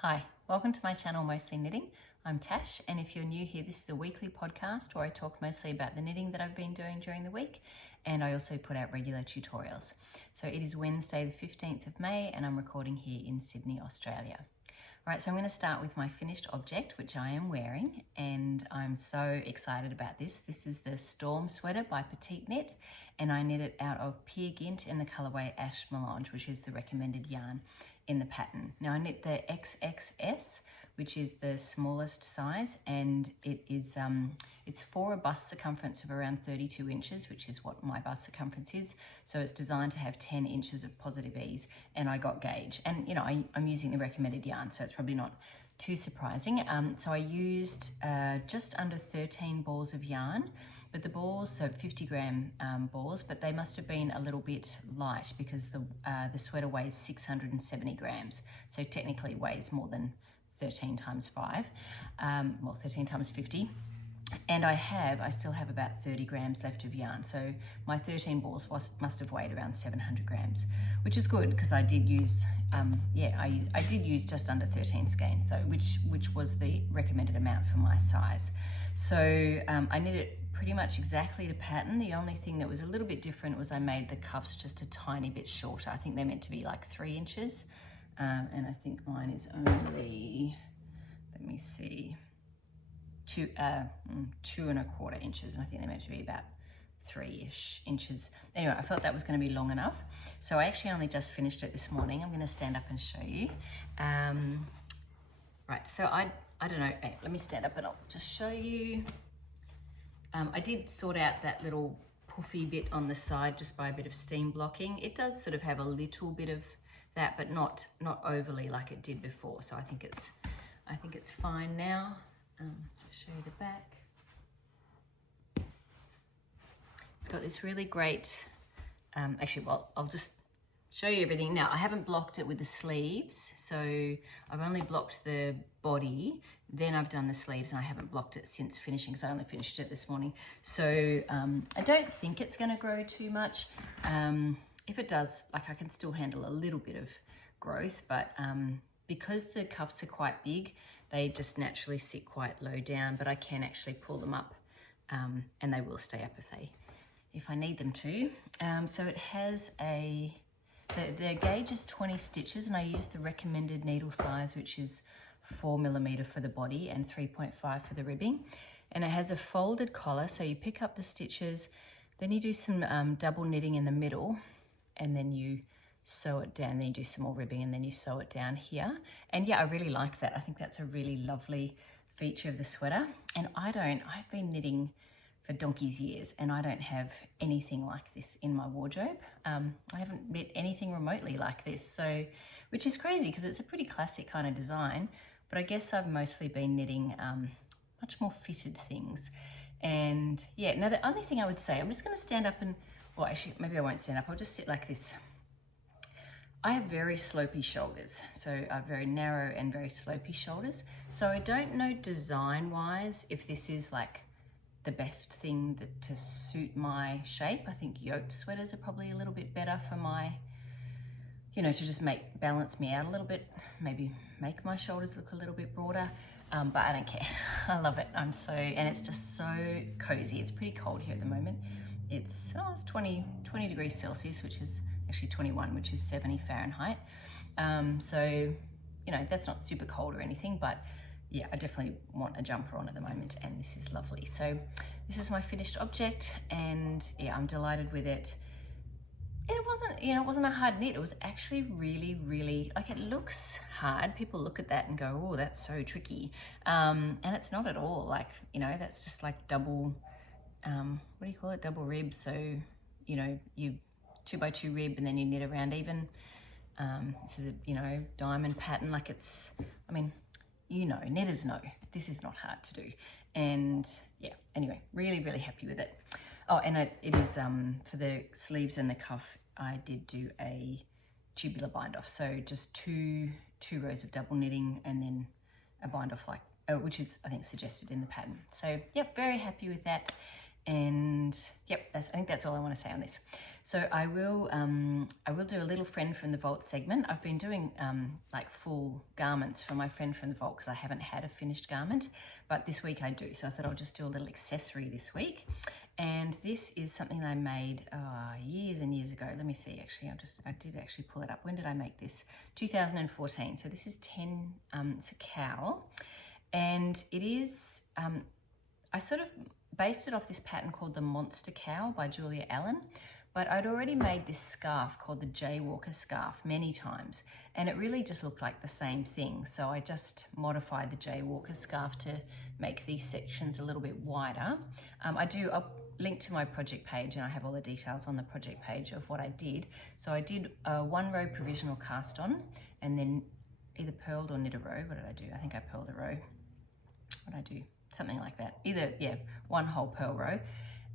Hi, welcome to my channel Mostly Knitting. I'm Tash, and if you're new here, this is a weekly podcast where I talk mostly about the knitting that I've been doing during the week, and I also put out regular tutorials. So it is Wednesday the 15th of May and I'm recording here in Sydney, Australia. All right, so I'm going to start with my finished object, which I am wearing, and I'm so excited about this. This is the Storm Sweater by Petite Knit, and I knit it out of pure Gynt in the colourway Ash Melange, which is the recommended yarn in the pattern. Now I knit the XXS, which is the smallest size, and it is it's for a bust circumference of around 32 inches, which is what my bust circumference is. So it's designed to have 10 inches of positive ease, and I got gauge. And you know, I'm using the recommended yarn, so it's probably not too surprising. So I used just under 13 balls of yarn, but the balls, so 50 gram balls, but they must have been a little bit light because the sweater weighs 670 grams. So technically weighs more than 13 times 5, well 13 times 50. And I still have about 30 grams left of yarn. So my 13 balls must have weighed around 700 grams, which is good because I did use, I did use just under 13 skeins though, which was the recommended amount for my size. So I knit it pretty much exactly to pattern. The only thing that was a little bit different was I made the cuffs just a tiny bit shorter. I think they're meant to be like 3 inches. And I think mine is only, let me see, 2.25 inches, and I think they're meant to be about 3-ish inches. Anyway, I felt that was going to be long enough, so I actually only just finished it this morning. I'm going to stand up and show you. Right, so I don't know, let me stand up and I'll just show you. I did sort out that little puffy bit on the side just by a bit of steam blocking. It does sort of have a little bit of that, but not overly like it did before. So I think it's fine now. I'll show you the back. It's got this really great, I'll just show you everything. Now, I haven't blocked it with the sleeves, so I've only blocked the body, then I've done the sleeves, and I haven't blocked it since finishing, so I only finished it this morning. So I don't think it's gonna grow too much. If it does, like I can still handle a little bit of growth, but because the cuffs are quite big, they just naturally sit quite low down, but I can actually pull them up and they will stay up if I need them to. So it has the gauge is 20 stitches, and I use the recommended needle size, which is 4mm for the body and 3.5 for the ribbing. And it has a folded collar, so you pick up the stitches, then you do some double knitting in the middle, and then you sew it down, then you do some more ribbing, and then you sew it down here. And yeah, I really like that. I think that's a really lovely feature of the sweater. And I've been knitting for donkey's years, and I don't have anything like this in my wardrobe. I haven't knit anything remotely like this, so, which is crazy because it's a pretty classic kind of design, but I guess I've mostly been knitting much more fitted things. And yeah, now the only thing I would say, I'm just gonna stand up and, well, actually, maybe I won't stand up. I'll just sit like this. I have very slopey shoulders, so very narrow and very slopey shoulders. So I don't know design-wise if this is like the best thing to suit my shape. I think yoked sweaters are probably a little bit better for my, you know, to just balance me out a little bit, maybe make my shoulders look a little bit broader. But I don't care. I love it. And it's just so cozy. It's pretty cold here at the moment. It's 20 degrees Celsius, which is actually 21, which is 70 Fahrenheit. So, you know, that's not super cold or anything, but yeah, I definitely want a jumper on at the moment, and this is lovely. So this is my finished object, and yeah, I'm delighted with it. And it wasn't a hard knit. It was actually really, really, like, it looks hard. People look at that and go, oh, that's so tricky. And it's not at all. Like, you know, that's just like double, what do you call it? Double rib. So, you know, you 2x2 rib, and then you knit around even. This is a, you know, diamond pattern. Like, it's, I mean, you know, knitters know this is not hard to do. And yeah, anyway, really, really happy with it. Oh, and it is, for the sleeves and the cuff, I did do a tubular bind off. So just two rows of double knitting, and then a bind off, like, which is, I think, suggested in the pattern. So yep, very happy with that. And yep, I think that's all I want to say on this. So I will do a little friend from the vault segment. I've been doing like full garments for my friend from the vault because I haven't had a finished garment, but this week I do. So I thought I'll just do a little accessory this week. And this is something I made years and years ago. Let me see, actually, I did actually pull it up. When did I make this? 2014. So this is 10, it's a cowl. And it is, I sort of based it off this pattern called the Monster Cowl by Julia Allen, but I'd already made this scarf called the Jaywalker scarf many times, and it really just looked like the same thing. So I just modified the Jaywalker scarf to make these sections a little bit wider. I'll link to my project page, and I have all the details on the project page of what I did. So I did a 1 row provisional cast on, and then either purled or knit a row. What did I do? I think I purled a row. What did I do? Something like that. Either, yeah, 1 whole purl row.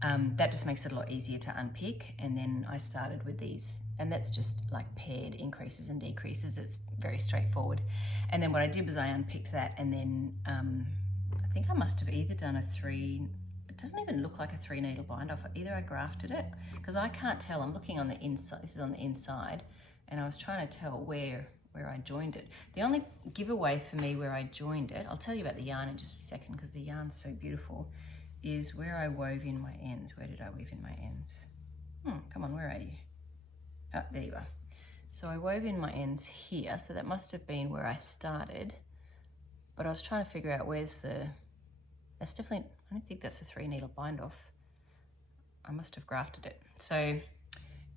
That just makes it a lot easier to unpick. And then I started with these, and that's just like paired increases and decreases. It's very straightforward. And then what I did was I unpicked that, and then I think I must have either done a 3, it doesn't even look like a 3 needle bind off. Either I grafted it, because I can't tell. I'm looking on the inside. This is on the inside, and I was trying to tell where I joined it. The only giveaway for me where I joined it, I'll tell you about the yarn in just a second because the yarn's so beautiful, is where I wove in my ends. Where did I weave in my ends? Come on, where are you? Oh, there you are. So I wove in my ends here, so that must have been where I started, but I was trying to figure out where's that's definitely, I don't think that's a 3 needle bind off. I must have grafted it. So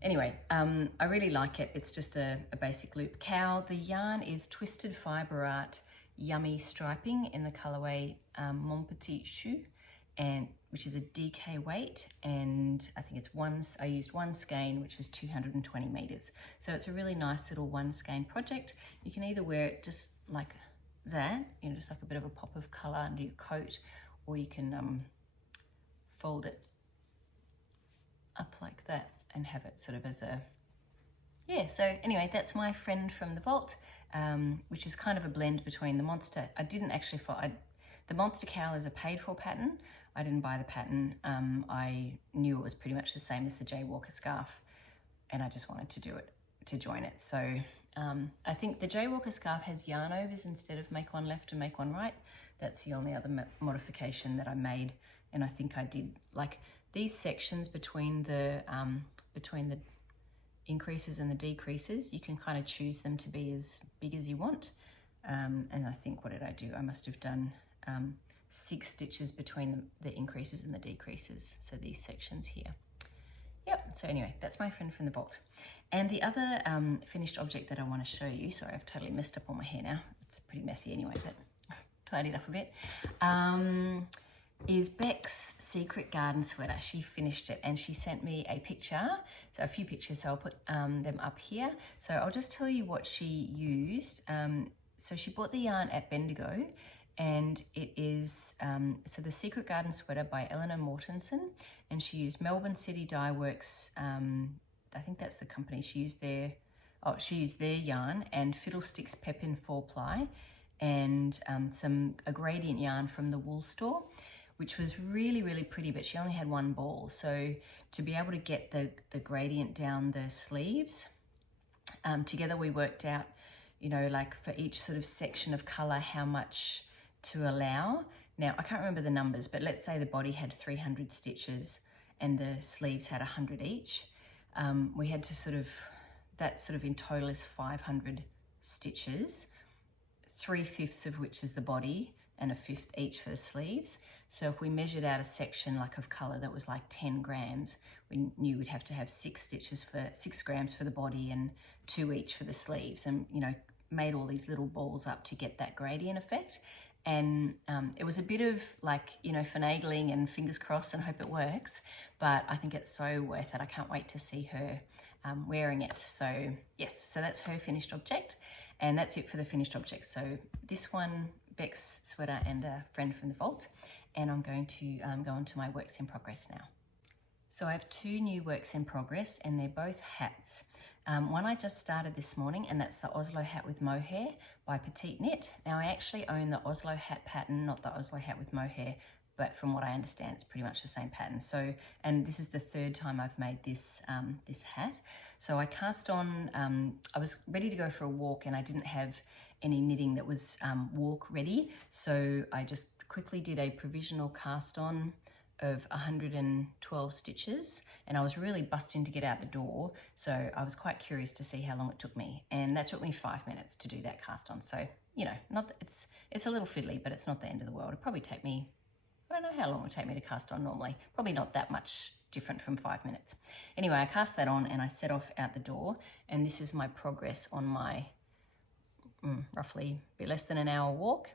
anyway, I really like it. It's just a basic loop cowl. The yarn is Twisted Fibre Art Yummy Striping in the colorway Mon Petit Chou, and which is a DK weight, and I think it's I used 1 skein, which was 220 meters. So it's a really nice little 1 skein project. You can either wear it just like that, you know, just like a bit of a pop of color under your coat, or you can fold it up like that and have it sort of as a, yeah. So anyway, that's my friend from the vault, which is kind of a blend between the Monster. I didn't actually the Monster Cowl is a paid for pattern. I didn't buy the pattern. I knew it was pretty much the same as the Jaywalker scarf, and I just wanted to do it, to join it. So I think the Jaywalker scarf has yarn overs instead of make one left and make one right. That's the only other modification that I made, and I think I did like these sections between the increases and the decreases. You can kind of choose them to be as big as you want, and I think, what did I do? I must have done 6 stitches between the increases and the decreases, so these sections here. Yep, so anyway, that's my friend from the vault. And the other finished object that I want to show you, sorry, I've totally messed up all my hair now. It's pretty messy anyway, but tidy it up a bit, is Beck's Secret Garden Sweater. She finished it and she sent me a picture, so a few pictures, so I'll put them up here. So I'll just tell you what she used. So she bought the yarn at Bendigo, and it is, so the Secret Garden Sweater by Eleanor Mortensen, and she used Melbourne City Dye Works, I think that's the company. She used their yarn and Fiddlesticks Pepin 4-ply, and a gradient yarn from the wool store, which was really, really pretty, but she only had 1 ball. So to be able to get the gradient down the sleeves, together we worked out, you know, like for each sort of section of color, how much to allow. Now, I can't remember the numbers, but let's say the body had 300 stitches and the sleeves had 100 each. We had to that in total is 500 stitches, 3/5 of which is the body and 1/5 each for the sleeves. So if we measured out a section like of color that was like 10 grams, we knew we'd have to have 6 grams for the body and 2 each for the sleeves, and, you know, made all these little balls up to get that gradient effect. And it was a bit of like, you know, finagling and fingers crossed and hope it works, but I think it's so worth it. I can't wait to see her wearing it. So yes, so that's her finished object, and that's it for the finished objects. So this one, Beck's sweater and a friend from the vault, and I'm going to go on to my works in progress now. So I have 2 new works in progress, and they're both hats. One I just started this morning, and that's the Oslo hat with mohair by Petite Knit. Now I actually own the Oslo hat pattern, not the Oslo hat with mohair but from what I understand, it's pretty much the same pattern. So, and this is the third time I've made this, this hat. So I cast on, I was ready to go for a walk and I didn't have any knitting that was walk ready. So I just quickly did a provisional cast on of 112 stitches, and I was really busting to get out the door, so I was quite curious to see how long it took me, and that took me 5 minutes to do that cast on. So, you know, not it's a little fiddly, but it's not the end of the world. It'd probably take me, I don't know how long it would take me to cast on normally, probably not that much different from 5 minutes. Anyway, I cast that on and I set off out the door, and this is my progress on my roughly a bit less than an hour walk.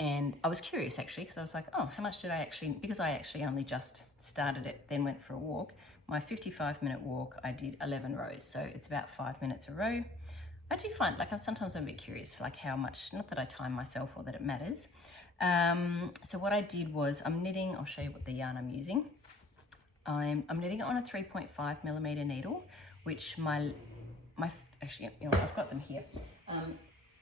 And I was curious actually, because I was like, oh, how much did I actually, because I actually only just started it, then went for a walk. My 55-minute walk, I did 11 rows. So it's about 5 minutes a row. I do find, like, sometimes I'm a bit curious, like how much, not that I time myself or that it matters. So what I did was I'm knitting, I'll show you what the yarn I'm using. I'm knitting it on a 3.5mm needle, which actually, you know, I've got them here.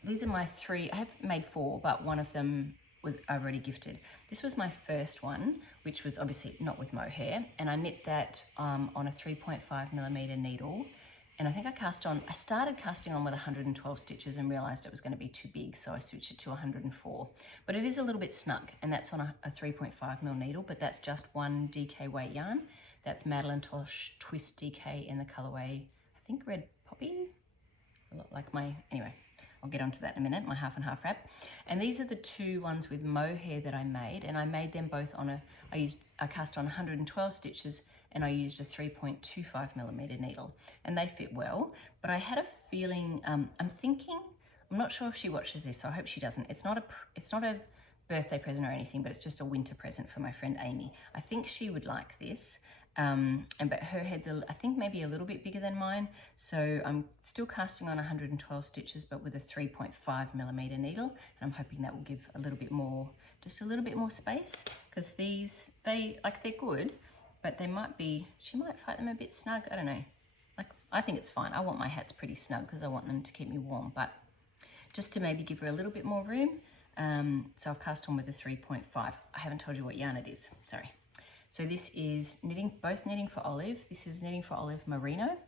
These are my 3, I have made 4, but one of them was already gifted. This was my first one, which was obviously not with mohair, and I knit that on a 3.5mm needle. And I think I started casting on with 112 stitches and realized it was going to be too big, so I switched it to 104. But it is a little bit snug, and that's on a 3.5mm needle, but that's just one DK weight yarn. That's Madeline Tosh Twist DK in the colorway, I think Red Poppy, a lot like anyway. I'll get onto that in a minute, my half and half wrap. And these are the 2 ones with mohair that I made, and I made them both on I cast on 112 stitches, and I used a 3.25mm needle, and they fit well. But I had a feeling, I'm not sure if she watches this, so I hope she doesn't. It's not a birthday present or anything, but it's just a winter present for my friend Amy. I think she would like this. But her head's, I think, maybe a little bit bigger than mine. So I'm still casting on 112 stitches, but with a 3.5mm needle. And I'm hoping that will give a little bit more, just a little bit more space, because they're good, but she might find them a bit snug. I don't know. Like, I think it's fine. I want my hats pretty snug because I want them to keep me warm, but just to maybe give her a little bit more room. So I've cast on with a 3.5. I haven't told you what yarn it is, sorry. So this is both knitting for Olive. This is knitting for Olive Merino,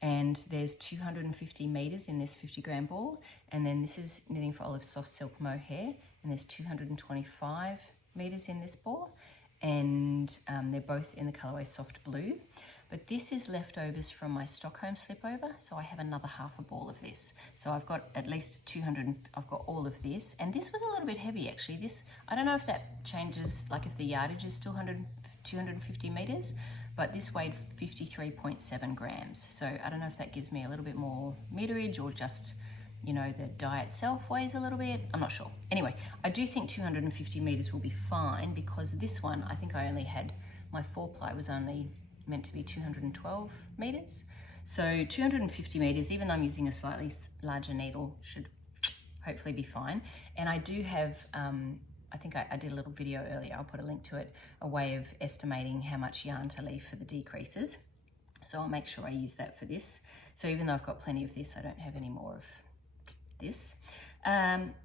and there's 250 meters in this 50-gram ball. And then this is knitting for Olive Soft Silk Mohair, and there's 225 meters in this ball. And they're both in the colorway Soft Blue. But this is leftovers from my Stockholm slipover, so I have another half a ball of this. So I've got at least 200, I've got all of this. And this was a little bit heavy actually. This, I don't know if that changes, like if the yardage is still 250 meters, but this weighed 53.7 grams. So I don't know if that gives me a little bit more meterage, or just, you know, the dye itself weighs a little bit. I'm not sure. Anyway, I do think 250 meters will be fine, because this one, I think I only had, my 4-ply was only meant to be 212 meters. So 250 meters, even though I'm using a slightly larger needle, should hopefully be fine. And I do have, I think I did a little video earlier, I'll put a link to it, a way of estimating how much yarn to leave for the decreases. So I'll make sure I use that for this. So even though I've got plenty of this, I don't have any more of this.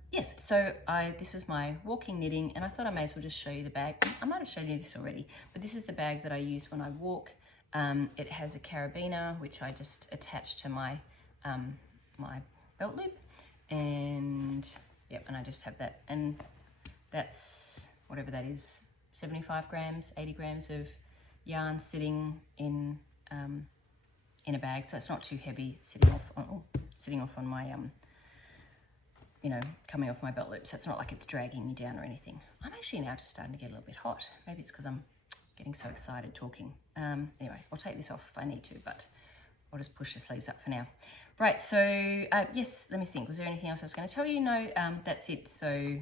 Yes, so this was my walking knitting, and I thought I may as well just show you the bag. I might have shown you this already, but this is the bag that I use when I walk. It has a carabiner, which I just attach to my my belt loop, and yep, and I just have that, and that's whatever that is, 75 grams, 80 grams of yarn sitting in a bag, so it's not too heavy, sitting off on my you know, coming off my belt loop, so it's not like it's dragging me down or anything. I'm actually now just starting to get a little bit hot. Maybe it's because I'm getting so excited talking. Anyway, I'll take this off if I need to, but I'll just push the sleeves up for now. Right, so yes, let me think. Was there anything else I was going to tell you? No, that's it. So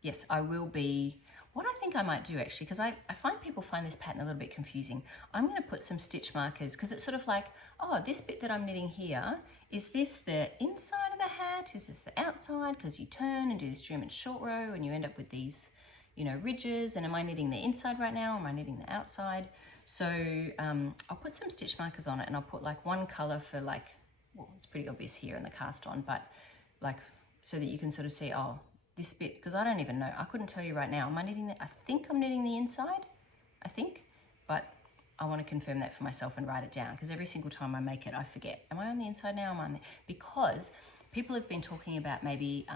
yes, I will be, what I think I might do actually, because I find people find this pattern a little bit confusing. I'm going to put some stitch markers, because it's sort of like, oh, this bit that I'm knitting here, is this the inside of the hat? Is this the outside? Because you turn and do this German short row and you end up with these, you know, ridges. And am I knitting the inside right now? Or am I knitting the outside? So I'll put some stitch markers on it, and I'll put like one color for like, well, it's pretty obvious here in the cast on, but like, so that you can sort of see, oh, this bit, because I don't even know. I couldn't tell you right now. Am I knitting I think I'm knitting the inside, I think, but I want to confirm that for myself and write it down, because every single time I make it, I forget. Am I on the inside now? Am I on the... Because people have been talking about maybe,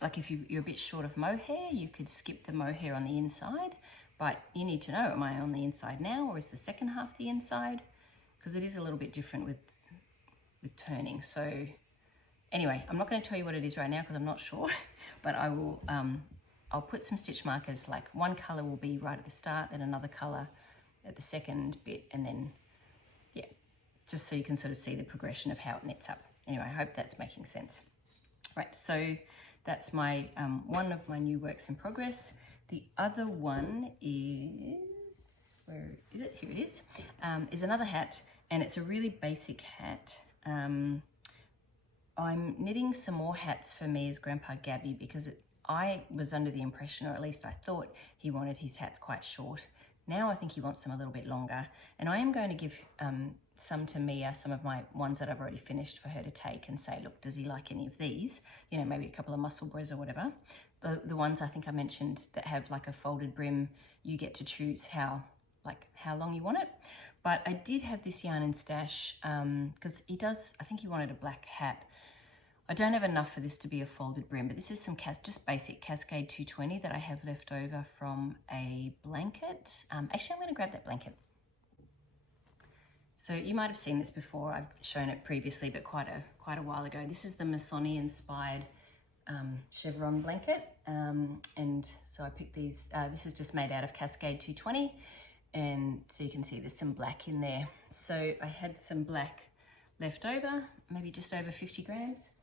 like if you're a bit short of mohair, you could skip the mohair on the inside, but you need to know, am I on the inside now, or is the second half the inside? Because it is a little bit different with turning. So anyway, I'm not going to tell you what it is right now because I'm not sure, but I will, I'll put some stitch markers, like one color will be right at the start, then another color at the second bit, and then, yeah, just so you can sort of see the progression of how it knits up. Anyway, I hope that's making sense. Right, so that's my one of my new works in progress. The other one is, where is it? Here it is another hat, and it's a really basic hat. I'm knitting some more hats for me as Grandpa Gaby, because I was under the impression, or at least I thought, he wanted his hats quite short. Now I think he wants them a little bit longer, and I am going to give some to Mia, some of my ones that I've already finished, for her to take and say, look, does he like any of these? You know, maybe a couple of muscle bros or whatever. The ones I think I mentioned that have like a folded brim, you get to choose how long you want it. But I did have this yarn in stash because I think he wanted a black hat. I don't have enough for this to be a folded brim, but this is some just basic Cascade 220 that I have left over from a blanket. Actually, I'm going to grab that blanket. So you might have seen this before. I've shown it previously, but quite a while ago. This is the Missoni inspired Chevron blanket, and so I picked these. This is just made out of Cascade 220, and so you can see there's some black in there. So I had some black left over, maybe just over 50 grams.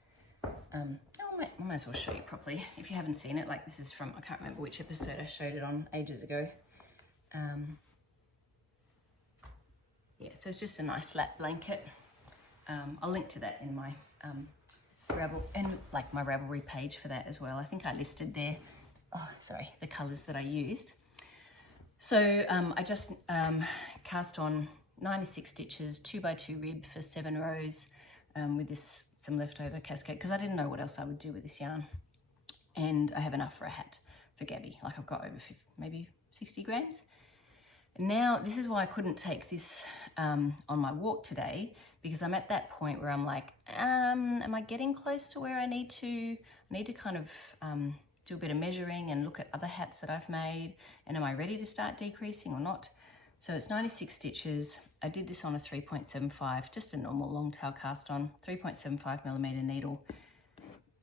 I might as well show you properly if you haven't seen it. Like, this is from, I can't remember which episode I showed it on ages ago. Yeah, so it's just a nice lap blanket. I'll link to that in my my Ravelry page for that as well. I think I listed there, the colours that I used. So I just cast on 96 stitches, 2x2 rib for 7 rows with some leftover Cascade, because I didn't know what else I would do with this yarn. And I have enough for a hat for Gaby. Like, I've got over maybe 60 grams. Now, this is why I couldn't take this on my walk today, because I'm at that point where I'm like, am I getting close to where I need to kind of do a bit of measuring and look at other hats that I've made, and am I ready to start decreasing or not? So it's 96 stitches. I did this on a 3.75, just a normal long tail cast on, 3.75 millimeter needle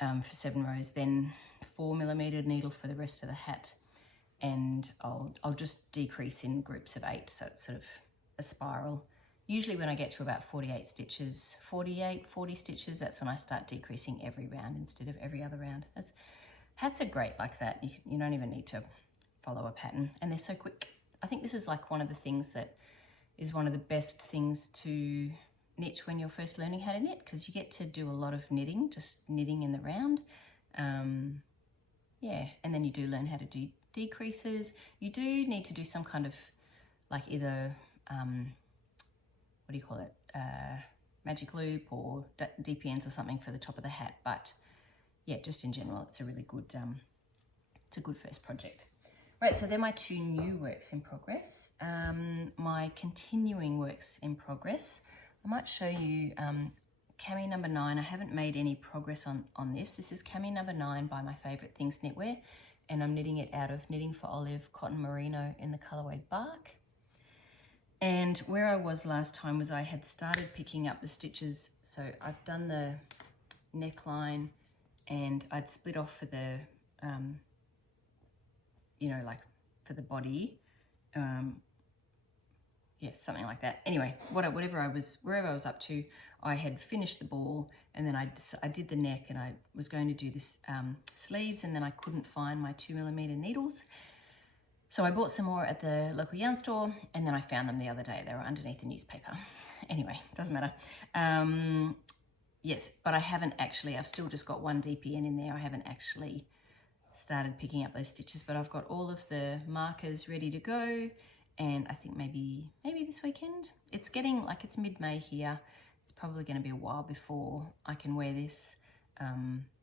for 7 rows, then 4 millimeter needle for the rest of the hat. And I'll just decrease in groups of 8, so it's sort of a spiral. Usually when I get to about 40 stitches, that's when I start decreasing every round instead of every other round. Hats are great like that. You don't even need to follow a pattern, and they're so quick. I think this is like one of the things that is one of the best things to knit when you're first learning how to knit, because you get to do a lot of knitting, just knitting in the round. Yeah, and then you do learn how to do decreases. You do need to do some kind of like either magic loop or DPNs or something for the top of the hat, but yeah, just in general, it's a really good it's a good first project. Right, so they're my 2 new works in progress. My continuing works in progress, I might show you Cami number 9. I haven't made any progress on this. This is Cami number 9 by My Favourite Things Knitwear, and I'm knitting it out of Knitting for Olive Cotton Merino in the colourway Bark. And where I was last time was I had started picking up the stitches. So I've done the neckline, and I'd split off for the, like for the body. Yeah, something like that. Anyway, wherever I was up to, I had finished the ball, and then I did the neck, and I was going to do this sleeves, and then I couldn't find my 2 millimeter needles. So I bought some more at the local yarn store, and then I found them the other day. They were underneath the newspaper. Anyway, doesn't matter. Yes, but I haven't actually, I've still just got 1 DPN in there. I haven't actually started picking up those stitches, but I've got all of the markers ready to go. And I think maybe this weekend. It's getting like, it's mid-May here. It's probably going to be a while before I can wear this.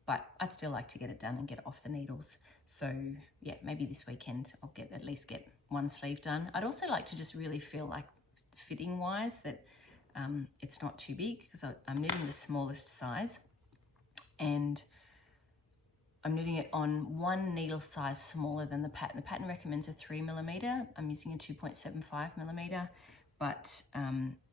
but I'd still like to get it done and get it off the needles. So yeah, maybe this weekend I'll at least get one sleeve done. I'd also like to just really feel like fitting wise that it's not too big, because I'm knitting the smallest size, and I'm knitting it on one needle size smaller than the pattern. The pattern recommends a 3mm. I'm using a 2.75mm, but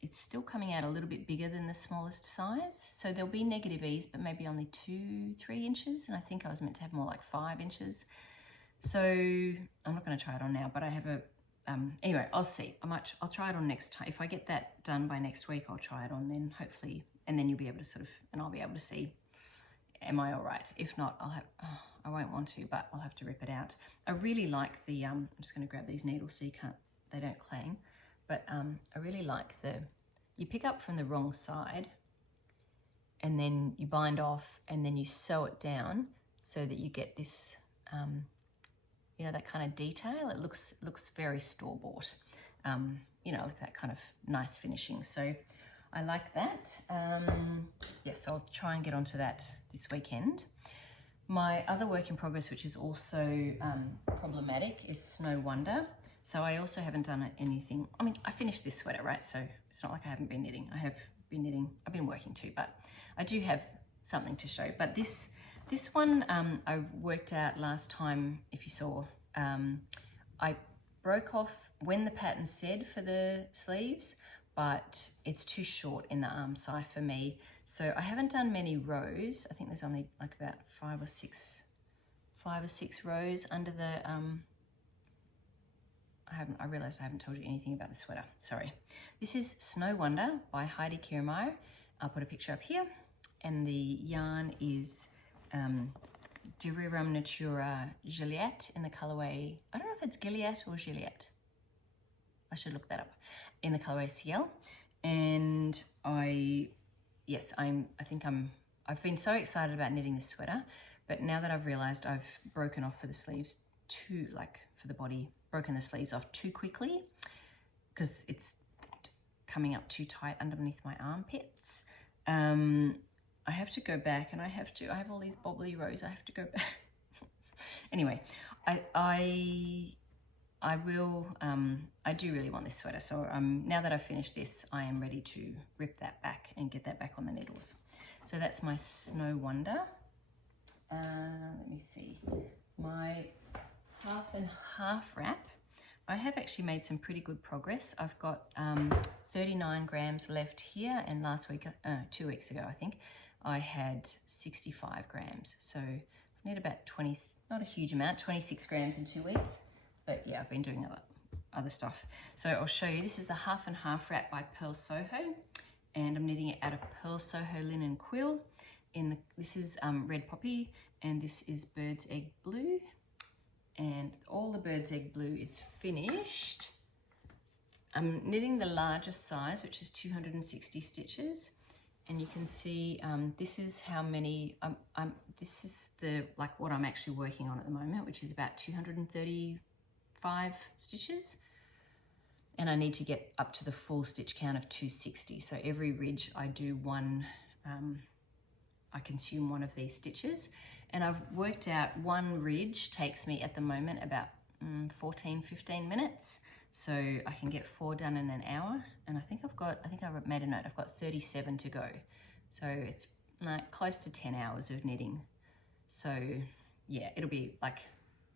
it's still coming out a little bit bigger than the smallest size. So there'll be negative ease, but maybe only 2-3 inches. And I think I was meant to have more like 5 inches. So I'm not going to try it on now, but I have a, anyway, I'll see. I'll try it on next time. If I get that done by next week, I'll try it on then, hopefully. And then you'll be able to sort of, and I'll be able to see, am I all right? If not, I won't want to, but I'll have to rip it out. I really like the, I'm just going to grab these needles so they don't clang. But I really like you pick up from the wrong side and then you bind off and then you sew it down so that you get this, you know, that kind of detail. It looks very store-bought, you know, like that kind of nice finishing. So I like that. Yes, I'll try and get onto that this weekend. My other work in progress, which is also problematic, is Snow Wonder. So I also haven't done anything. I mean, I finished this sweater, right? So it's not like I haven't been knitting. I have been knitting. I've been working too, but I do have something to show. But this one I worked out last time, if you saw. I broke off when the pattern said for the sleeves, but it's too short in the arm side for me. So I haven't done many rows. I think there's only like about 5 or 6 rows under the, I realised I haven't told you anything about the sweater, sorry. This is Snow Wonder by Heidi Kirrmaier. I'll put a picture up here. And the yarn is Rerum Natura Gilliat in the colourway, I don't know if it's Gilliat or Gilliat. I should look that up. In the colourway Ciel. And I've been so excited about knitting this sweater, but now that I've realised I've broken off for the sleeves for the body, broken the sleeves off too quickly because it's coming up too tight underneath my armpits. I have to go back and I have all these bobbly rows. I have to go back. Anyway, I do really want this sweater. So now that I've finished this, I am ready to rip that back and get that back on the needles. So that's my Snow Wonder. Let me see. My half and half wrap. I have actually made some pretty good progress. I've got 39 grams left here, and last week, 2 weeks ago, I think, I had 65 grams. So I need about 20, not a huge amount, 26 grams in 2 weeks. But yeah, I've been doing other stuff. So I'll show you. This is the half and half wrap by Purl Soho, and I'm knitting it out of Purl Soho linen quill. This is Red Poppy, and this is Bird's Egg Blue. And all the Bird's Egg Blue is finished. I'm knitting the largest size, which is 260 stitches. And you can see this is how many, this is what I'm actually working on at the moment, which is about 235 stitches. And I need to get up to the full stitch count of 260. So every ridge I do one, I consume one of these stitches. And I've worked out one ridge takes me at the moment about 14-15 minutes. So I can get 4 done in an hour. And I think I made a note, I've got 37 to go. So it's like close to 10 hours of knitting. So yeah, it'll be like,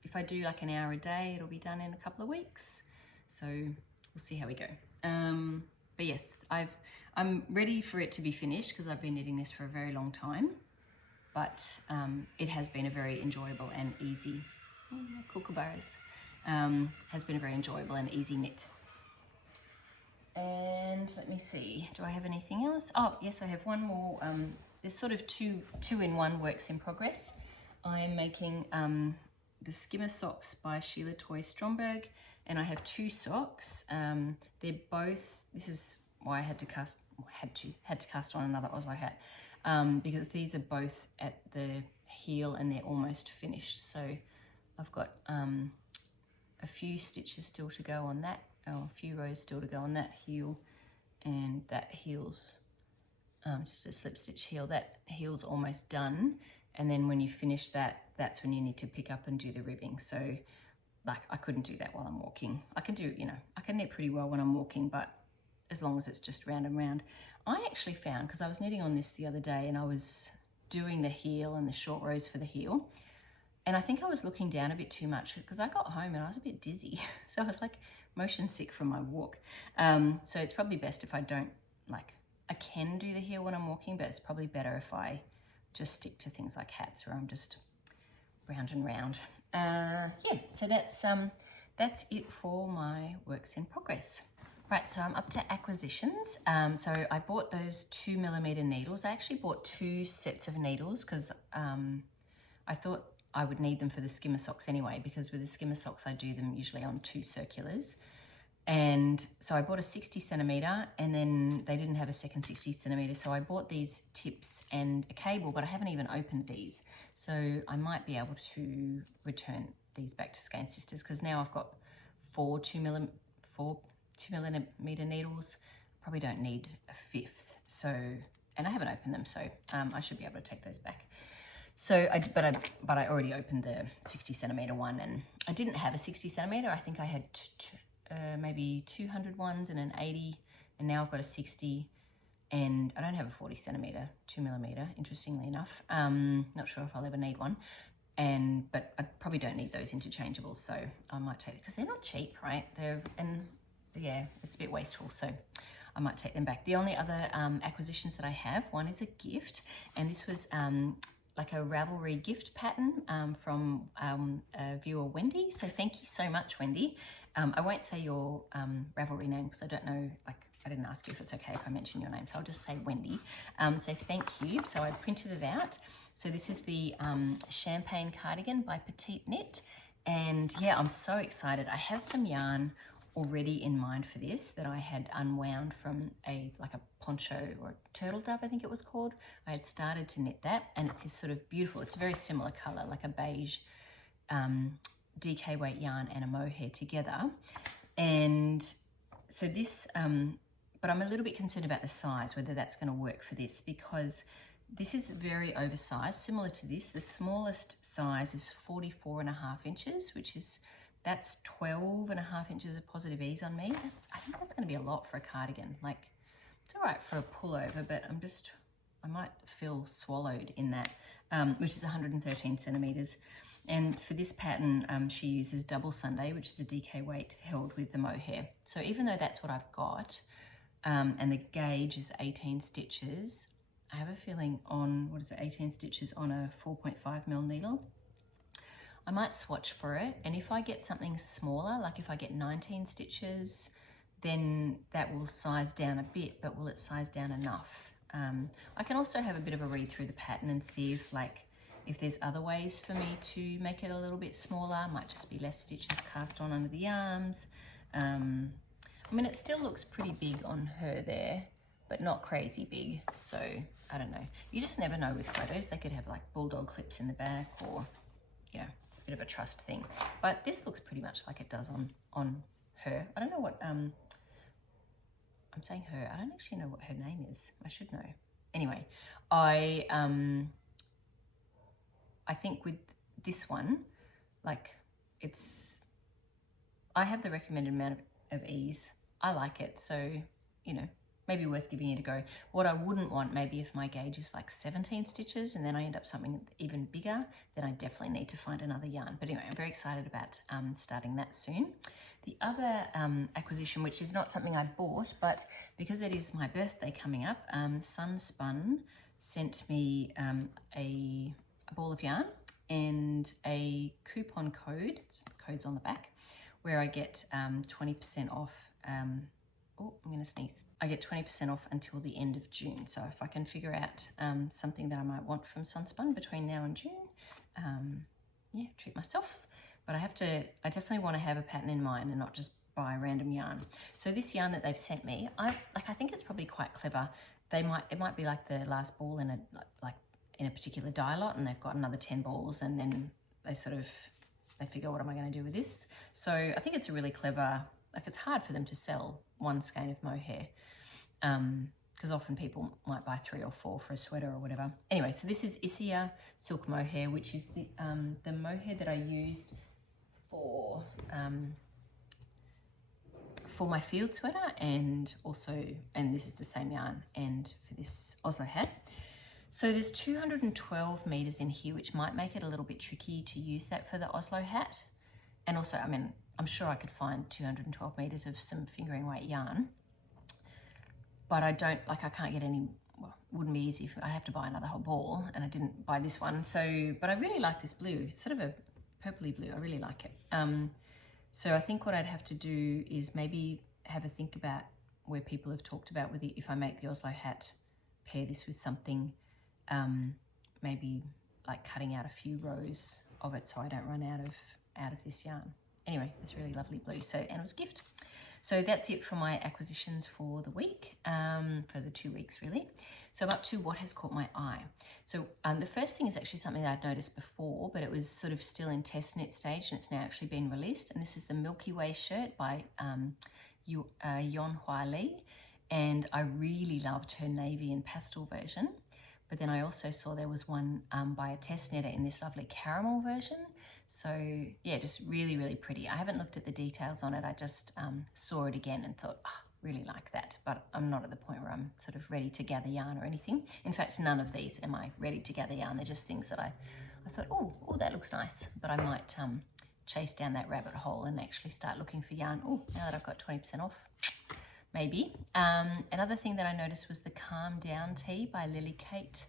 if I do like an hour a day, it'll be done in a couple of weeks. So we'll see how we go. But yes, I'm ready for it to be finished because I've been knitting this for a very long time. But it has been a very enjoyable and easy, kookaburras, has been a very enjoyable and easy knit. And let me see, do I have anything else? Oh, yes, I have one more. There's sort of two-in-one works in progress. I'm making the Skimmer Socks by Sheila Toy Stromberg, and I have 2 socks. They're both, this is why I had to cast on another Oslo hat. Because these are both at the heel and they're almost finished. So I've got a few stitches still to go on that, or a few rows still to go on that heel, and that heel's just a slip stitch heel. That heel's almost done, And then when you finish that, that's when you need to pick up and do the ribbing. So like I couldn't do that while I'm walking. I can do, you know, I can knit pretty well when I'm walking, but as long as it's just round and round. I actually found, because I was knitting on this the other day and I was doing the heel and the short rows for the heel, and I think I was looking down a bit too much because I got home and I was a bit dizzy. So I was like motion sick from my walk. So it's probably best if I don't, like, I can do the heel when I'm walking, but it's probably better if I just stick to things like hats where I'm just round and round. Yeah, so that's it for my works in progress. Right, so I'm up to acquisitions. So I bought those 2mm needles. I actually bought 2 sets of needles because I thought I would need them for the skimmer socks anyway, because with the skimmer socks I do them usually on 2 circulars. And so I bought a 60cm and then they didn't have a second 60cm. So I bought these tips and a cable, but I haven't even opened these. So I might be able to return these back to Skein Sisters because now I've got 4 2mm needles. Probably don't need a 5th. So, and I haven't opened them, so I should be able to take those back. So but I already opened the 60cm one, and I didn't have a 60cm. I think I had maybe 200 ones and an 80, and now I've got a 60, and I don't have a 40cm 2mm, interestingly enough. Not sure if I'll ever need one, but I probably don't need those interchangeables, so I might take it because they're not cheap, right? Yeah, it's a bit wasteful, so I might take them back. The only other acquisitions that I have, one is a gift, and this was like a Ravelry gift pattern from a viewer, Wendy. So thank you so much, Wendy. I won't say your Ravelry name because I don't know, like I didn't ask you if it's okay if I mention your name, so I'll just say Wendy. So thank you. So I printed it out. So this is the Champagne Cardigan by Petite Knit. And yeah, I'm so excited. I have some yarn already in mind for this that I had unwound from like a poncho or a turtle dove, I think it was called. I had started to knit that, and it's this sort of beautiful, it's a very similar color, like a beige DK weight yarn and a mohair together. And so this, but I'm a little bit concerned about the size, whether that's going to work for this, because this is very oversized, similar to this. The smallest size is 44.5 inches, that's 12.5 inches of positive ease on me. I think that's going to be a lot for a cardigan. Like, it's all right for a pullover, but I might feel swallowed in that, which is 113 centimeters. And for this pattern, she uses double Sunday, which is a DK weight held with the mohair. So even though that's what I've got, and the gauge is 18 stitches, I have a feeling on, 18 stitches on a 4.5mm needle, I might swatch for it. And if I get something smaller, like if I get 19 stitches, then that will size down a bit, but will it size down enough? I can also have a bit of a read through the pattern and see if there's other ways for me to make it a little bit smaller. Might just be less stitches cast on under the arms. I mean, it still looks pretty big on her there, but not crazy big. So I don't know. You just never know with photos. They could have like bulldog clips in the back, or, you know, it's a bit of a trust thing. But this looks pretty much like it does on her. I don't know what, I'm saying her. I don't actually know what her name is. I should know. Anyway, I think with this one, like I have the recommended amount of ease. I like it, so, you know, maybe worth giving it a go. What I wouldn't want, maybe if my gauge is like 17 stitches and then I end up something even bigger, then I definitely need to find another yarn. But anyway, I'm very excited about starting that soon. The other acquisition, which is not something I bought, but because it is my birthday coming up, Sunspun sent me a ball of yarn and a coupon code, the code's on the back, where I get 20% off, oh, I'm gonna sneeze. I get 20% off until the end of June. So if I can figure out something that I might want from Sunspun between now and June, yeah, treat myself. But I definitely want to have a pattern in mind and not just buy random yarn. So this yarn that they've sent me, I think it's probably quite clever. It might be like the last ball in a particular dye lot, and they've got another 10 balls, and then they figure, what am I going to do with this? So I think it's a really clever, like, it's hard for them to sell one skein of mohair, because often people might buy 3 or 4 for a sweater or whatever. Anyway, so this is Isager Silk Mohair, which is the mohair that I used for my field sweater, and this is the same yarn, and for this Oslo hat. So there's 212 meters in here, which might make it a little bit tricky to use that for the Oslo hat. And also, I mean, I'm sure I could find 212 meters of some fingering weight yarn, but I can't get any, well, it wouldn't be easy I'd have to buy another whole ball, and I didn't buy this one. So, but I really like this blue. It's sort of a purpley blue. I really like it. So I think what I'd have to do is maybe have a think about where people have talked about with if I make the Oslo hat, pair this with something, maybe like cutting out a few rows of it so I don't run out of this yarn. Anyway, it's really lovely blue. So, and it was a gift. So that's it for my acquisitions for the week, for the 2 weeks really. So I'm up to what has caught my eye. So the first thing is actually something that I'd noticed before, but it was sort of still in test knit stage, and it's now actually been released. And this is the Milky Way shirt by Yeon Hwa Lee. And I really loved her navy and pastel version. But then I also saw there was one by a test knitter in this lovely caramel version. So yeah, just really, really pretty. I haven't looked at the details on it. I just saw it again and thought, really like that. But I'm not at the point where I'm sort of ready to gather yarn or anything. In fact, none of these am I ready to gather yarn. They're just things that I thought, oh, that looks nice. But I might chase down that rabbit hole and actually start looking for yarn. Oh, now that I've got 20% off, maybe. Another thing that I noticed was the Calm Down tee by Lily Kate,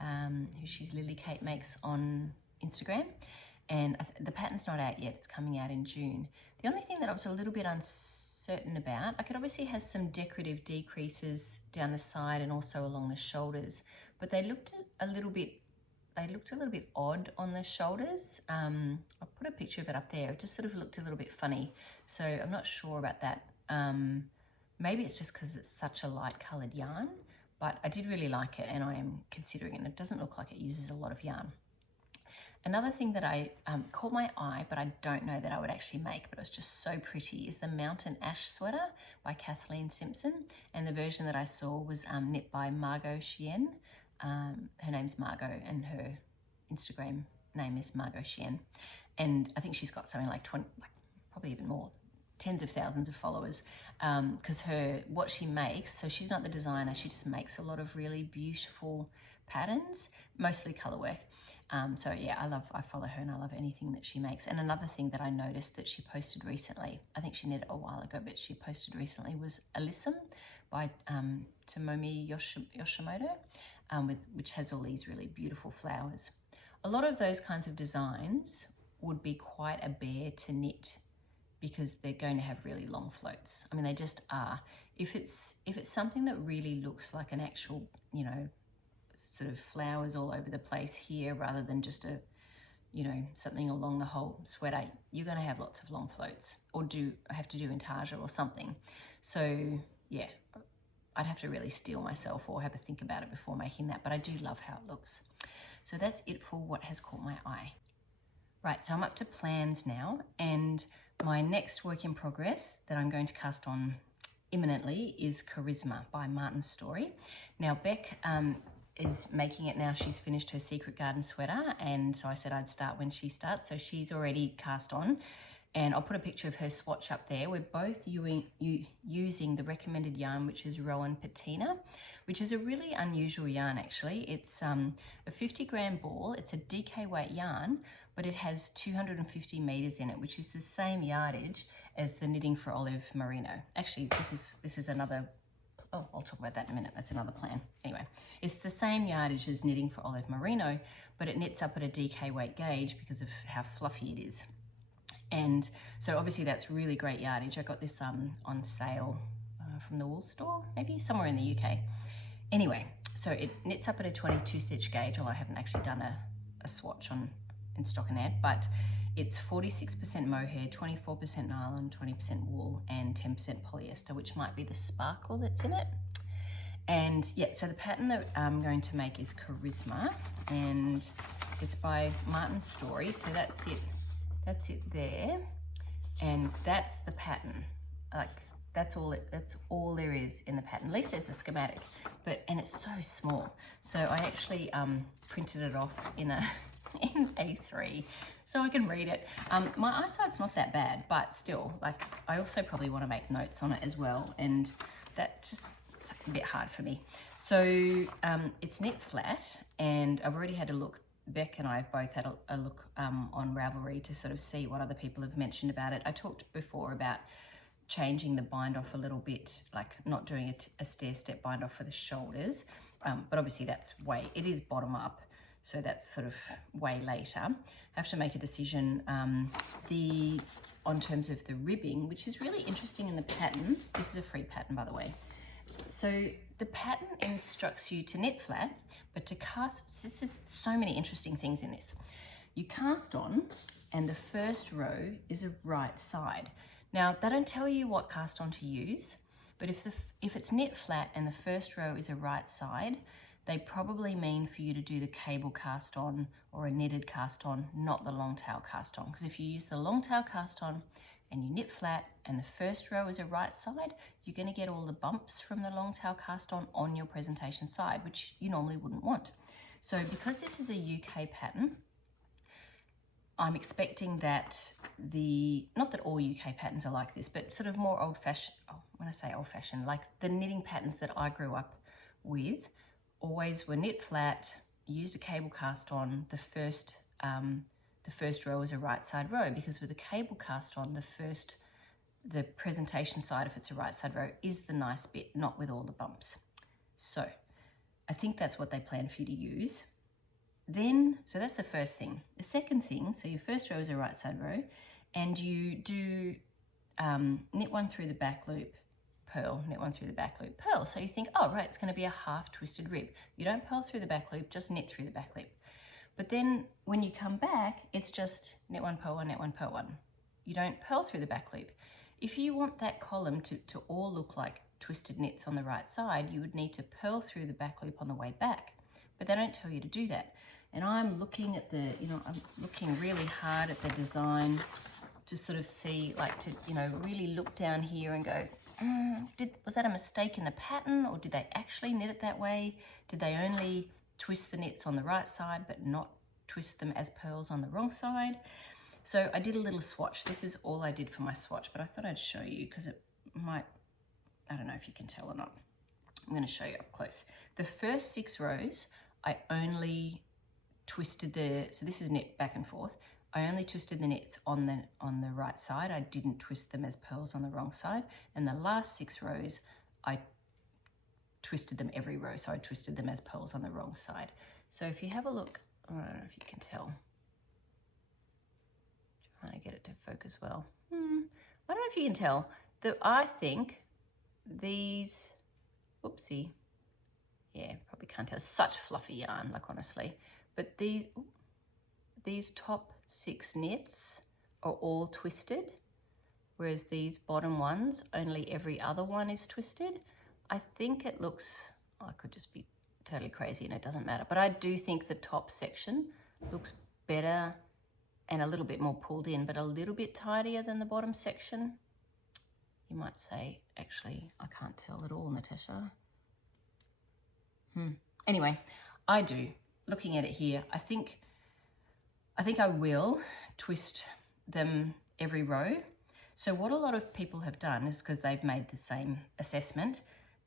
who Lily Kate makes on Instagram. And the pattern's not out yet. It's coming out in June. The only thing that I was a little bit uncertain about, it obviously has some decorative decreases down the side and also along the shoulders, but they looked a little bit odd on the shoulders. I'll put a picture of it up there. It just sort of looked a little bit funny. So I'm not sure about that. Maybe it's just because it's such a light colored yarn, but I did really like it and I am considering it. And it doesn't look like it uses a lot of yarn. Another thing that I caught my eye, but I don't know that I would actually make, but it was just so pretty, is the Mountain Ash sweater by Kathleen Simpson. And the version that I saw was knit by Margot Chien. Her name's Margot and her Instagram name is Margot Chien. And I think she's got something like 20, probably even more, tens of thousands of followers. Because what she makes, so she's not the designer, she just makes a lot of really beautiful patterns, mostly color work. So yeah, I follow her and I love anything that she makes. And another thing that I noticed that she posted recently, I think she knit it a while ago, but she posted recently, was Alyssum by Tomomi Yoshimoto, which has all these really beautiful flowers. A lot of those kinds of designs would be quite a bear to knit because they're going to have really long floats. I mean, they just are. If it's something that really looks like an actual, sort of flowers all over the place here rather than just something along the whole sweater, you're going to have lots of long floats or have to do intarsia or something. So yeah, I'd have to really steel myself or have a think about it before making that, but I do love how it looks. So that's it for what has caught my eye. Right, so I'm up to plans now, and my next work in progress that I'm going to cast on imminently is Charisma by Martin Story. Now Beck is making it now. She's finished her Secret Garden sweater, and so I said I'd start when she starts. So she's already cast on, and I'll put a picture of her swatch up there. We're both using the recommended yarn, which is Rowan Patina, which is a really unusual yarn actually. It's a 50-gram ball. It's a DK weight yarn, but it has 250 meters in it, which is the same yardage as the Knitting for Olive Merino. Actually, this is another. Oh, I'll talk about that in a minute. That's another plan. Anyway, it's the same yardage as Knitting for Olive Merino, but it knits up at a DK weight gauge because of how fluffy it is. And so obviously that's really great yardage. I got this on sale from the wool store, maybe somewhere in the UK. Anyway, so it knits up at a 22 stitch gauge, although I haven't actually done a swatch in stockinette, but it's 46% mohair, 24% nylon, 20% wool, and 10% polyester, which might be the sparkle that's in it. And yeah, so the pattern that I'm going to make is Charisma, and it's by Martin Story. So that's it there. And that's the pattern. Like, That's all there is in the pattern. At least there's a schematic, and it's so small. So I actually printed it off in A3 so I can read it. My eyesight's not that bad, but still, like, I also probably want to make notes on it as well, and that just it's a bit hard for me. So it's knit flat, and I've already had a look. Beck and I have both had a look on Ravelry to sort of see what other people have mentioned about it. I talked before about changing the bind off a little bit, like not doing a stair step bind off for the shoulders, but obviously it is bottom up, so that's sort of way later. I have to make a decision on terms of the ribbing, which is really interesting in the pattern. This is a free pattern, by the way. So the pattern instructs you to knit flat, but to cast, this is so many interesting things in this. You cast on, and the first row is a right side. Now, they don't tell you what cast on to use, but if it's knit flat and the first row is a right side, they probably mean for you to do the cable cast on or a knitted cast on, not the long tail cast on. Because if you use the long tail cast on and you knit flat and the first row is a right side, you're going to get all the bumps from the long tail cast on your presentation side, which you normally wouldn't want. So because this is a UK pattern, I'm expecting that not that all UK patterns are like this, but sort of more old-fashioned, when I say old-fashioned, like the knitting patterns that I grew up with always were knit flat, used a cable cast on, the first row is a right side row, because with a cable cast on, the presentation side, if it's a right side row, is the nice bit, not with all the bumps. So I think that's what they plan for you to use. Then, so that's the first thing. The second thing, so your first row is a right side row, and you do knit one through the back loop, purl, knit one through the back loop, purl. So you think, oh right, it's going to be a half twisted rib. You don't purl through the back loop, just knit through the back loop. But then when you come back, it's just knit one, purl one, knit one, purl one. You don't purl through the back loop. If you want that column to all look like twisted knits on the right side, you would need to purl through the back loop on the way back. But they don't tell you to do that. And I'm looking at I'm looking really hard at the design to sort of see, like, to, really look down here and go, was that a mistake in the pattern, or did they actually knit it that way? Did they only twist the knits on the right side but not twist them as purls on the wrong side? So I did a little swatch. This is all I did for my swatch, but I thought I'd show you because it might, I don't know if you can tell or not. I'm going to show you up close. The first 6 rows, I only twisted so this is knit back and forth. I only twisted the knits on the right side. I didn't twist them as purls on the wrong side. And the last 6 rows, I twisted them every row. So I twisted them as purls on the wrong side. So if you have a look, I don't know if you can tell. Trying to get it to focus well. I don't know if you can tell. I think these, whoopsie. Yeah, probably can't tell. Such fluffy yarn, like, honestly. But these top 6 knits are all twisted, whereas these bottom ones, only every other one is twisted. I think it looks, I could just be totally crazy and it doesn't matter, but I do think the top section looks better and a little bit more pulled in, but a little bit tidier than the bottom section. You might say, actually, I can't tell at all, Natasha. Anyway, I do. Looking at it here, I think I will twist them every row. So what a lot of people have done is, because they've made the same assessment,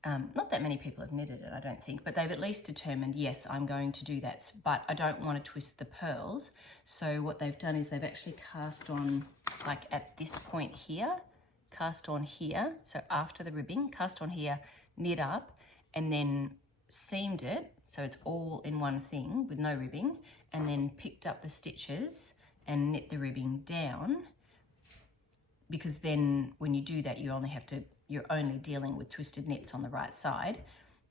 not that many people have knitted it, I don't think, but they've at least determined, yes, I'm going to do that, but I don't want to twist the purls. So what they've done is they've actually cast on, like at this point here, cast on here, so after the ribbing, cast on here, knit up, and then seamed it, so it's all in one thing with no ribbing, and then picked up the stitches and knit the ribbing down, because then when you do that, you're only dealing with twisted knits on the right side,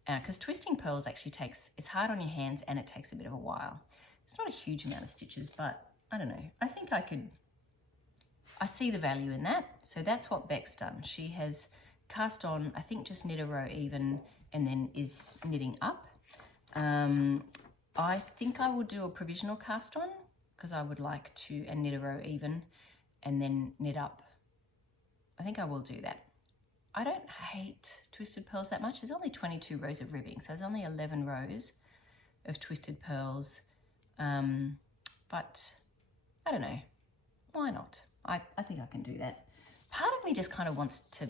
because twisting purls actually it's hard on your hands and it takes a bit of a while. It's not a huge amount of stitches, but I don't know. I think I see the value in that. So that's what Beck's done. She has cast on, I think, just knit a row even, and then is knitting up. I think I will do a provisional cast on, because I would like to, and knit a row even, and then knit up. I think I will do that. I don't hate twisted pearls that much. There's only 22 rows of ribbing, so there's only 11 rows of twisted pearls. But I don't know, why not? I think I can do that. Part of me just kind of wants to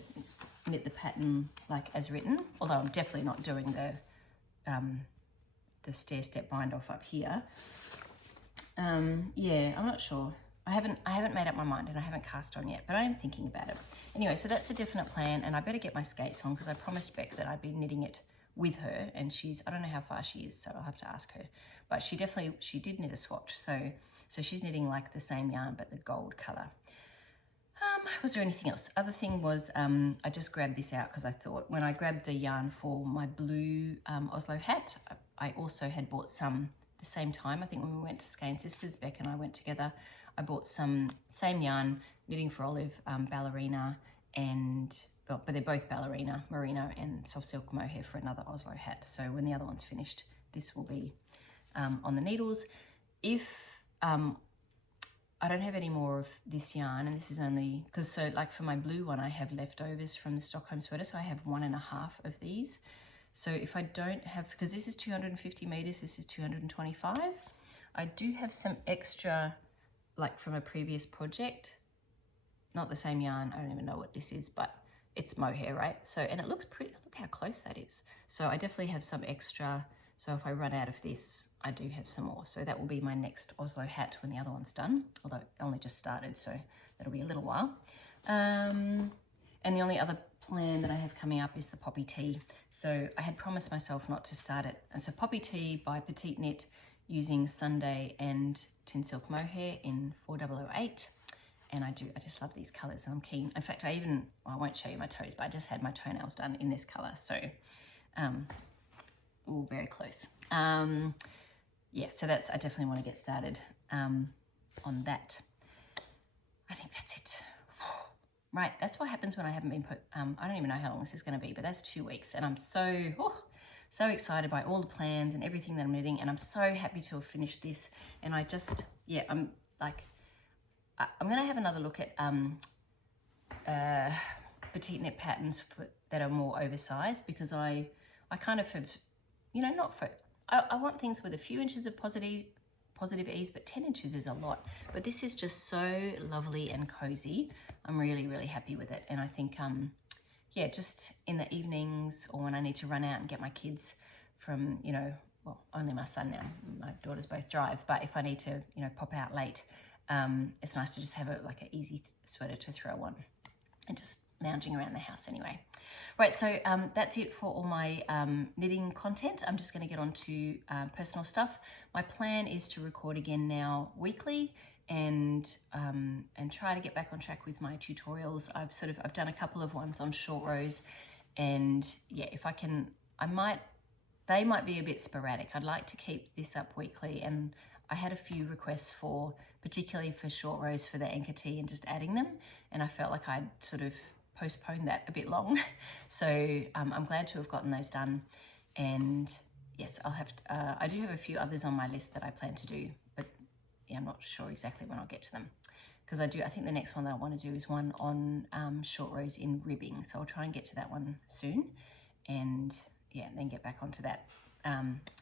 knit the pattern like as written, although I'm definitely not doing the stair-step bind off up here. Yeah, I'm not sure. I haven't made up my mind and I haven't cast on yet, but I am thinking about it. Anyway, so that's a definite plan, and I better get my skates on because I promised Beck that I'd be knitting it with her, and I don't know how far she is, so I'll have to ask her. But she did knit a swatch, so she's knitting like the same yarn but the gold colour. Was there anything else? Other thing was I just grabbed this out because I thought when I grabbed the yarn for my blue Oslo hat, I also had bought some the same time. I think when we went to Skane Sisters, Beck and I went together, I bought some same yarn, knitting for Olive, ballerina, and but they're both ballerina, merino, and soft silk mohair for another Oslo hat. So when the other one's finished, this will be on the needles. If I don't have any more of this yarn, and this is only because, so like for my blue one, I have leftovers from the Stockholm sweater, so I have 1.5 of these. So if I don't have, because this is 250 meters, this is 225, I do have some extra, like from a previous project, not the same yarn, I don't even know what this is, but it's mohair, right? So, and it looks pretty, look how close that is. So I definitely have some extra, so if I run out of this, I do have some more. So that will be my next Oslo hat when the other one's done, although it only just started, so that'll be a little while. And the only other plan that I have coming up is the Poppy Tea. So I had promised myself not to start it. And so Poppy Tea by Petite Knit using Sunday and Tin Silk Mohair in 4008. And I just love these colours and I'm keen. In fact, I won't show you my toes, but I just had my toenails done in this colour. So, all very close. Yeah, so I definitely want to get started on that. I think that's it. Right, that's what happens when I haven't been I don't even know how long this is going to be, but that's 2 weeks. And I'm so excited by all the plans and everything that I'm knitting. And I'm so happy to have finished this. And I just, yeah, I'm going to have another look at petite knit patterns that are more oversized, because I kind of have, you know, I want things with a few inches of positive ease, but 10 inches is a lot. But this is just so lovely and cozy. I'm really, really happy with it. And I think, yeah, just in the evenings or when I need to run out and get my kids from, you know, well, only my son now, my daughters both drive, but if I need to, you know, pop out late, it's nice to just have like an easy sweater to throw on and just lounging around the house anyway. Right, so that's it for all my knitting content. I'm just going to get on to personal stuff. My plan is to record again now weekly and try to get back on track with my tutorials. I've done a couple of ones on short rows, and yeah, if I can, they might be a bit sporadic. I'd like to keep this up weekly, and I had a few requests particularly for short rows for the anchor tee and just adding them, and I felt like I'd sort of postponed that a bit long. So I'm glad to have gotten those done, and yes, I do have a few others on my list that I plan to do, but yeah, I'm not sure exactly when I'll get to them, because I think the next one that I want to do is one on short rows in ribbing, so I'll try and get to that one soon, and yeah, then get back onto that.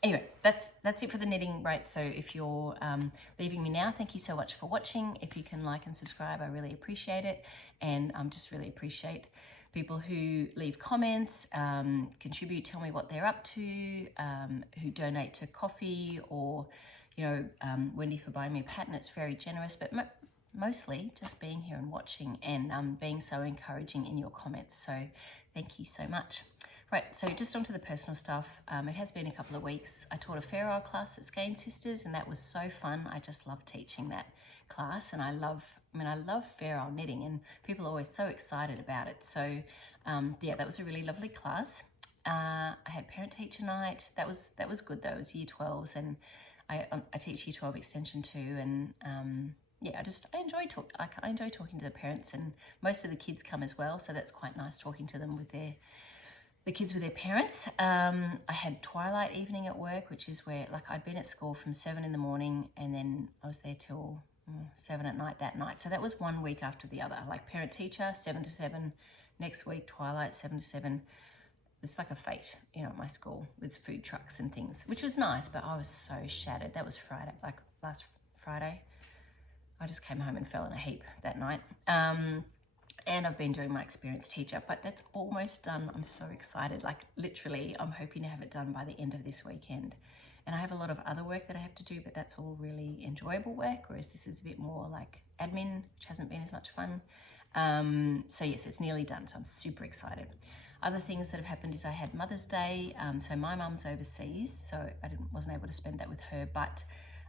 Anyway, that's it for the knitting, right? So if you're leaving me now, thank you so much for watching. If you can like and subscribe, I really appreciate it. And just really appreciate people who leave comments, contribute, tell me what they're up to, who donate to coffee, or, you know, Wendy for buying me a pattern. It's very generous, but mostly just being here and watching and being so encouraging in your comments. So thank you so much. Right, so just onto the personal stuff. It has been a couple of weeks. I taught a Fair Isle class at Skane Sisters, and that was so fun. I just love teaching that class, and I love Fair Isle knitting, and people are always so excited about it. So yeah, that was a really lovely class. I had parent-teacher night. That was good though. It was year 12s, and I teach year 12 extension too, and yeah, I enjoy talking to the parents, and most of the kids come as well, so that's quite nice talking to them with the kids with their parents. I had twilight evening at work, which is where, like, I'd been at school from 7 in the morning and then I was there till 7 at night that night. So that was 1 week after the other, like parent teacher, 7 to 7, next week, Twilight, 7 to 7. It's like a fete, you know, at my school with food trucks and things, which was nice, but I was so shattered. That was Friday, like last Friday. I just came home and fell in a heap that night. And I've been doing my experience teacher, but that's almost done. I'm so excited. Like literally, I'm hoping to have it done by the end of this weekend. And I have a lot of other work that I have to do, but that's all really enjoyable work, whereas this is a bit more like admin, which hasn't been as much fun. So yes, it's nearly done, so I'm super excited. Other things that have happened is I had Mother's Day. So my mum's overseas, so I wasn't able to spend that with her, but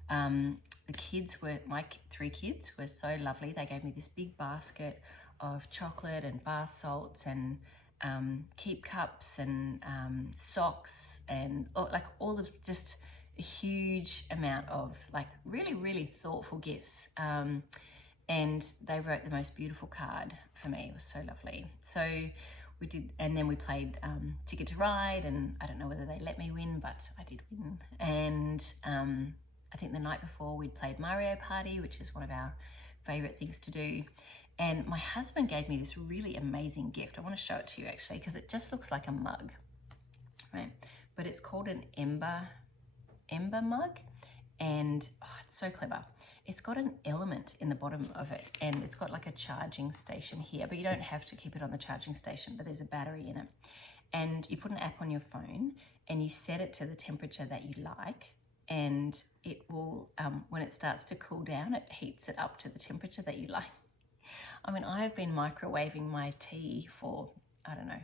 the kids were, my 3 kids were so lovely. They gave me this big basket of chocolate and bath salts and keep cups and socks and like all of just a huge amount of like really, really thoughtful gifts. And they wrote the most beautiful card for me. It was so lovely. So we did, and then we played Ticket to Ride, and I don't know whether they let me win, but I did win. And I think the night before we'd played Mario Party, which is one of our favorite things to do. And my husband gave me this really amazing gift. I want to show it to you actually, because it just looks like a mug, right? But it's called an ember mug, and it's so clever. It's got an element in the bottom of it, and it's got like a charging station here, but you don't have to keep it on the charging station, but there's a battery in it. And you put an app on your phone and you set it to the temperature that you like, and it will, when it starts to cool down, it heats it up to the temperature that you like. I mean, I have been microwaving my tea for, I don't know,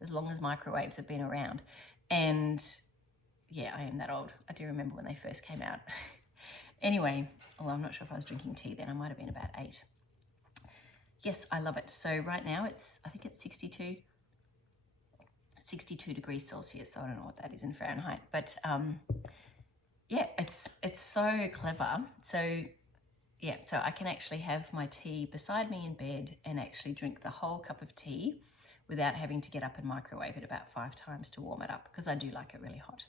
as long as microwaves have been around. And yeah, I am that old. I do remember when they first came out. Anyway, although I'm not sure if I was drinking tea then, I might have been about 8. Yes, I love it. So right now I think it's 62 degrees Celsius. So I don't know what that is in Fahrenheit, but yeah, it's so clever. So yeah, so I can actually have my tea beside me in bed and actually drink the whole cup of tea without having to get up and microwave it about 5 times to warm it up, because I do like it really hot.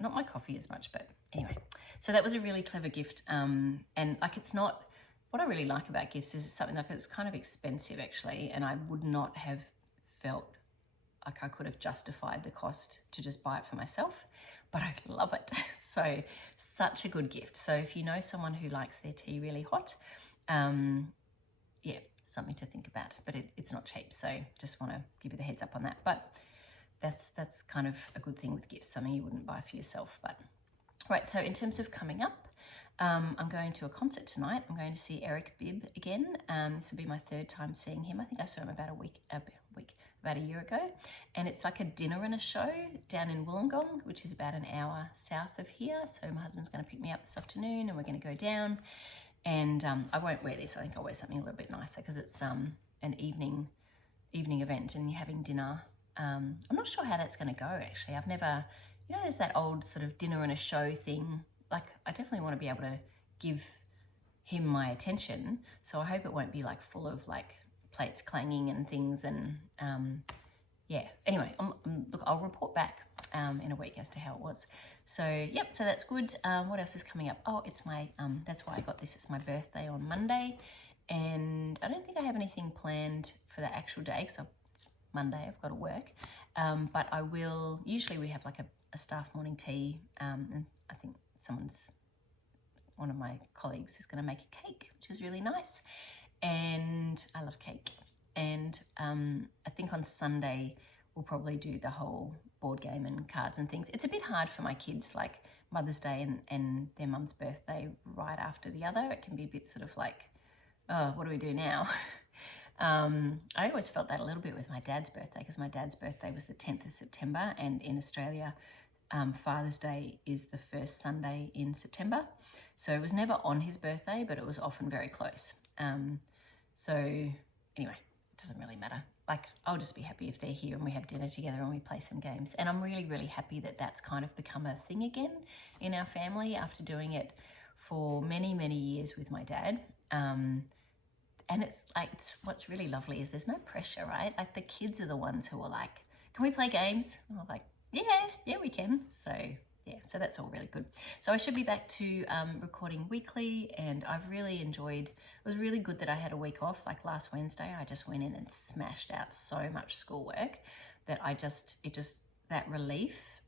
Not my coffee as much, but anyway. So that was a really clever gift. And like, it's not, what I really like about gifts is it's something like, it's kind of expensive actually, and I would not have felt like I could have justified the cost to just buy it for myself, but I love it. So such a good gift. So if you know someone who likes their tea really hot, yeah, something to think about, but it's not cheap. So just want to give you the heads up on that. But that's kind of a good thing with gifts, something you wouldn't buy for yourself. But right, so in terms of coming up, I'm going to a concert tonight. I'm going to see Eric Bibb again. This will be my 3rd time seeing him. I think I saw him about a year ago. And it's like a dinner and a show down in Wollongong, which is about an hour south of here. So my husband's going to pick me up this afternoon and we're going to go down. And I won't wear this. I think I'll wear something a little bit nicer because it's an evening event and you're having dinner. I'm not sure how that's going to go actually. I've never, you know, there's that old sort of dinner and a show thing. Like, I definitely want to be able to give him my attention. So I hope it won't be like full of like plates clanging and things. And yeah, anyway, look, I'll report back in a week as to how it was. So yep, so that's good. What else is coming up? Oh, it's my, that's why I got this. It's my birthday on Monday. And I don't think I have anything planned for the actual day because it's Monday, I've got to work. But I will, usually we have like a staff morning tea, and I think one of my colleagues is going to make a cake, which is really nice. And I love cake. And I think on Sunday, we'll probably do the whole board game and cards and things. It's a bit hard for my kids, like Mother's Day and their mum's birthday right after the other. It can be a bit sort of like, oh, what do we do now? I always felt that a little bit with my dad's birthday, because my dad's birthday was the 10th of September, and in Australia, Father's Day is the first Sunday in September. So it was never on his birthday, but it was often very close. So anyway, it doesn't really matter. Like, I'll just be happy if they're here and we have dinner together and we play some games. And I'm really, really happy that that's kind of become a thing again in our family after doing it for many, many years with my dad. And it's like, what's really lovely is there's no pressure, right? Like, the kids are the ones who are like, can we play games? And I'm like, yeah, we can. So yeah, so that's all really good. So I should be back to recording weekly, and I've really enjoyed, it was really good that I had a week off. Like last Wednesday, I just went in and smashed out so much schoolwork that that relief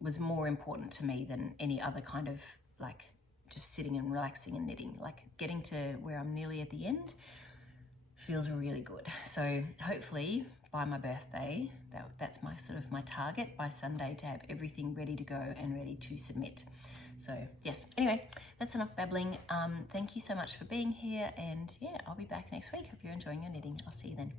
was more important to me than any other kind of like just sitting and relaxing and knitting. Like getting to where I'm nearly at the end feels really good. So hopefully by my birthday, that's my sort of my target, by Sunday, to have everything ready to go and ready to submit. So yes, anyway, that's enough babbling. Thank you so much for being here, and yeah, I'll be back next week. Hope you're enjoying your knitting. I'll see you then.